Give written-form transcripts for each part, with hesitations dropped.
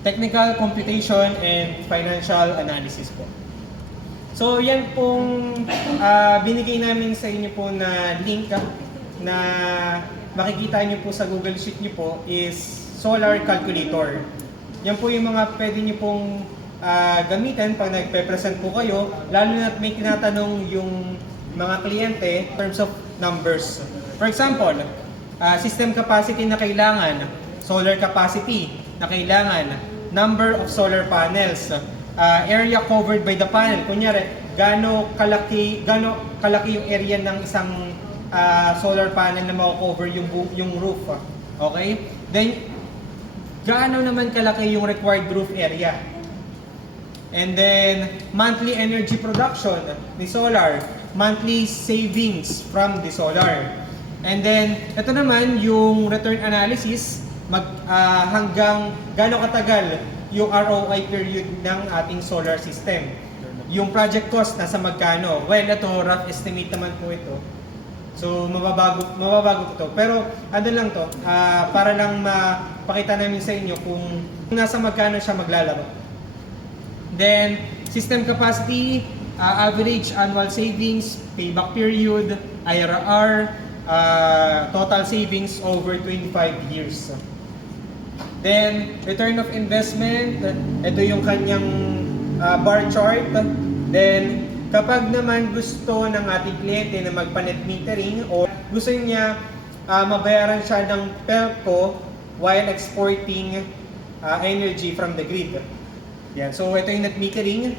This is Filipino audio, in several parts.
Technical computation and financial analysis po. So yan pong binigay namin sa inyo po na link na makikita nyo po sa Google Sheet nyo po is solar calculator. Yan po yung mga pwede nyo pong gamitin pag nagpe-present po kayo, lalo na may tinatanong yung mga kliyente in terms of numbers. For example, system capacity na kailangan, solar capacity na kailangan, number of solar panels, area covered by the panel. Kunyari, gaano kalaki yung area ng isang solar panel na mako-cover yung roof. Okay? Then, gaano naman kalaki yung required roof area. And then, monthly energy production ni solar, monthly savings from the solar. And then, ito naman yung return analysis, hanggang gaano katagal yung ROI period ng ating solar system. Yung project cost nasa magkano? Well, ito rough estimate naman po ito. So mababago po to. Pero ano lang to, para lang mapakita namin sa inyo kung nasa magkano siya maglalaro. Then, system capacity, average annual savings, payback period, IRR, total savings over 25 years. Then, return of investment, ito yung kanyang bar chart. Then, kapag naman gusto ng ating kliyente na magpa-net metering o gusto niya mabayaran siya ng PELCO while exporting energy from the grid. Yan. So, ito yung net metering.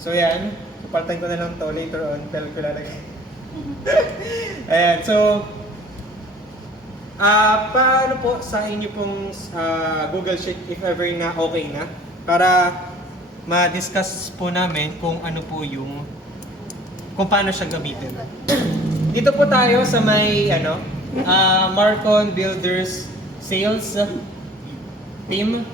So, yan. Kupaltan ko na lang to later on. PELCO lalagay. Ayan. So, paano po sa inyo pong Google Sheet if ever na okay na? Para ma-discuss po namin kung ano po yung kung paano siya gamitin. Dito po tayo sa may Marcon Builders Sales Team.